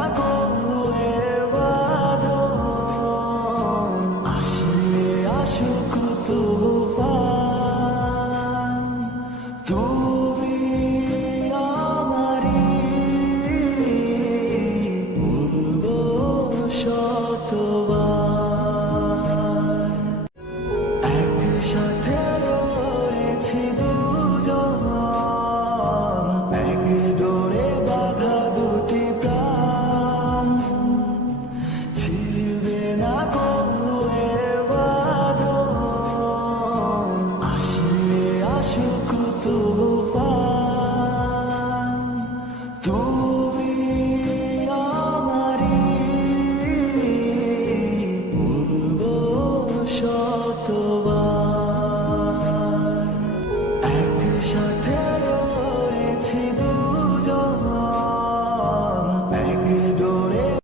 aku Tú